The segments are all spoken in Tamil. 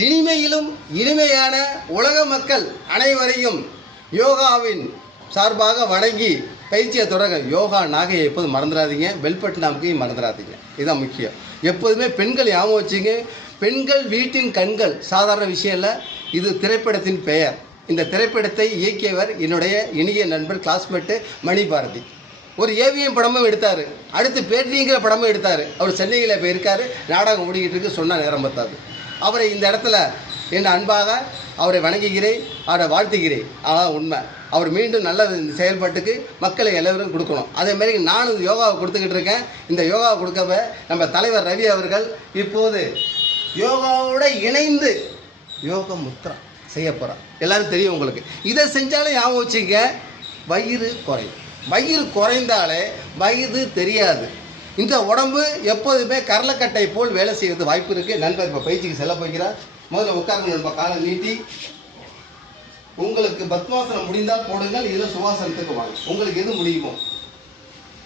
இனிமையிலும் இனிமையான உலக மக்கள் அனைவரையும் யோகாவின் சார்பாக வணங்கி பயிற்சியை தொடங்க யோகா நாகையை எப்போதும் மறந்துடாதீங்க வெல்பட் மறந்துடாதீங்க. இதுதான் முக்கியம். எப்போதுமே பெண்கள் ஞாபகம் வச்சுங்க பெண்கள் வீட்டின் கண்கள் சாதாரண விஷயம் இல்லை இது திரைப்படத்தின் பெயர். இந்த திரைப்படத்தை இயக்கியவர் என்னுடைய இனிய நண்பர் கிளாஸ்மேட்டு மணி பாரதி ஒரு ஏவிஎம் படமும் எடுத்தார். அடுத்து பேட்டிங்கிற படமும் எடுத்தார். அவர் சென்னையில் இப்போ இருக்கார். நாடகம் ஓடிக்கிட்டு இருக்கு சொன்னால் நேரம் பத்தாது. அவரை இந்த இடத்துல என் அன்பாக அவரை வணங்குகிறேன் அவரை வாழ்த்துகிறேன். அதான் உண்மை. அவர் மீண்டும் நல்ல இந்த செயல்பாட்டுக்கு மக்களை எல்லோரும் கொடுக்கணும். அதேமாரி நானும் யோகாவை கொடுத்துக்கிட்டு இருக்கேன். இந்த யோகாவை கொடுக்கவே நம்ம தலைவர் ரவி அவர்கள் இப்போது யோகாவோட இணைந்து யோக முத்ரா செய்ய போகிறார் எல்லாரும் தெரியும் உங்களுக்கு. இதை செஞ்சாலும் ஞாபகம் வச்சுக்க வயிறு குறையும். வயிறு குறைந்தாலே வயது தெரியாது. இந்த உடம்பு எப்போதுமே கரலக்கட்டை போல் வேலை செய்வது வாய்ப்பு இருக்குது நண்பர் இப்போ பயிற்சிக்கு செல்ல போகிறார். முதல்ல உட்காருங்க நண்பர் காலை நீட்டி. உங்களுக்கு பத்மாசனம் முடிந்தால் போடுங்கள் இதில் சுவாசனத்துக்கு வாங்க. உங்களுக்கு எது முடியுமோ.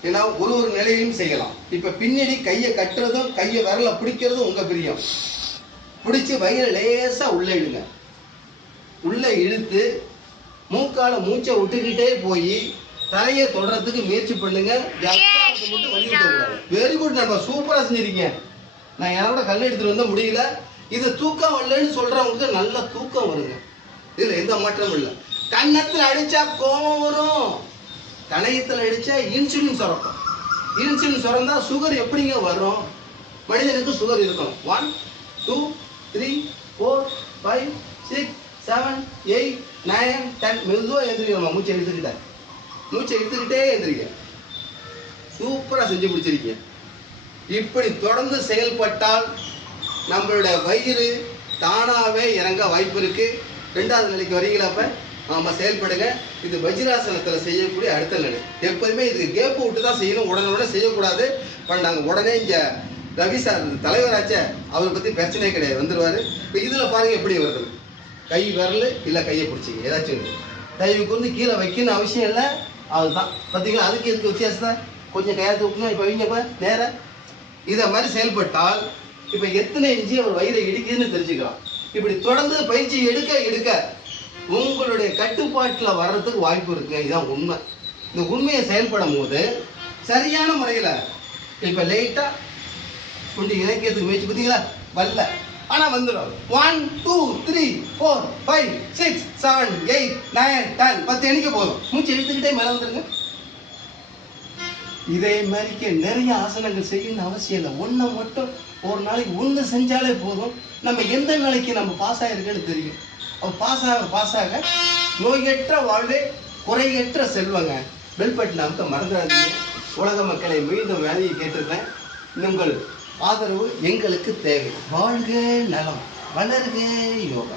ஏன்னா ஒரு ஒரு நிலையிலும் செய்யலாம். இப்போ பின்னாடி கையை கட்டுறதும் கையை விரலை பிடிக்கிறதும் உங்கள் பிரியம். பிடிச்சி வயிறு லேசாக உள்ளே இழுங்க. உள்ளே இழுத்து மூக்கால மூச்சை விட்டுக்கிட்டே போய் தலையை தொடரத்துக்கு முயற்சி பண்ணுங்க. வெரி குட் நம்ம சூப்பராக செஞ்சிருக்கீங்க. நான் என்னோட கல் எடுத்துட்டு வந்தால் முடியல. இது தூக்கம் வரலன்னு சொல்றவங்களுக்கு நல்ல தூக்கம் வருங்க. இதுல எந்த மாற்றமும் இல்லை. கன்னத்தில் அடிச்சா கோபம் வரும். கணையத்தில் அடிச்சா இன்சுலின் சுரக்கும். இன்சுலின் சுரந்தா சுகர் எப்படிங்க வரும்? மனிதனுக்கு சுகர் இருக்கணும். One two three four five six seven eight nine ten மெதுவாக எழுந்திரிக்கணும்? மூச்சை எடுத்துக்கிட்டேன் மூச்சை எடுத்துக்கிட்டே எழுந்திரிக்க. சூப்பராக செஞ்சு முடிச்சிருக்கீங்க. இப்படி தொடர்ந்து செயல்பட்டால் நம்மளுடைய வயிறு தானாகவே இறங்க வாய்ப்பு இருக்குது ரெண்டாவது நிலைக்கு வரீங்களா அப்போ? ஆமாம் செயல்படுங்க. இது வஜ்ராசனத்தில் செய்யக்கூடிய அடுத்த நிலை. எப்போதுமே இதுக்கு கேப்பு விட்டு தான் செய்யணும். உடனே உடனே செய்யக்கூடாது. பட் நாங்கள் உடனே இங்கே ரவி சார் தலைவராச்சே அவரை பற்றி பிரச்சனையே கிடையாது. வந்துடுவார் இப்போ இதில் பாருங்கள் எப்படி வருது. கை விரல் இல்லை கையை பிடிச்சிங்க. ஏதாச்சும் ஒன்று கைவுக்கு வந்து கீழே வைக்கணும் அவசியம் இல்லை. அதுதான் பார்த்தீங்களா அதுக்கு எதுக்கு வித்தியாசம் தான் கொஞ்சம் கையை தூக்குங்க இப்போ வைங்கப்பா நேராக இதை மாதிரி செயல்பட்டால் இப்போ எத்தனை இஞ்சி அவர் வயிறை இடிக்குதுன்னு தெரிஞ்சுக்கலாம். இப்படி தொடர்ந்து பயிற்சி எடுக்க எடுக்க உங்களுடைய கட்டுப்பாட்டில் வர்றதுக்கு வாய்ப்பு இருக்குங்க இதுதான் உண்மை. இந்த உண்மையை செயல்படும் போது சரியான முறையில் இப்போ லைட்டாக கொஞ்சம் இலக்கியத்துக்கு முயற்சி பார்த்தீங்களா? வரல. ஆனால் வந்துடும். One two three four five six seven eight nine ten பத்து எண்ணிக்க போதும். மூச்சு எடுத்துக்கிட்டே மேலே வந்துருங்க. இதே மாதிரிக்கு நிறைய ஆசனங்கள் செய்யணும்னு அவசியம் இல்லை. ஒன்றை மட்டும் ஒரு நாளைக்கு ஒன்று செஞ்சாலே போதும். நம்ம எந்த நிலைக்கு நம்ம பாஸ் ஆகிருக்குன்னு தெரியும். அப்போ பாஸ் ஆக பாஸ் ஆக நோயற்ற வாழ்வே குறையற்ற செல்வங்க. பெல்பட் நமக்கு மறந்துடாதீங்க. உலக மக்களை மீண்டும் வேலையை கேட்டிருக்கேன் உங்கள் ஆதரவு எங்களுக்கு தேவை. வாழ்க நலம். வளர்க யோகா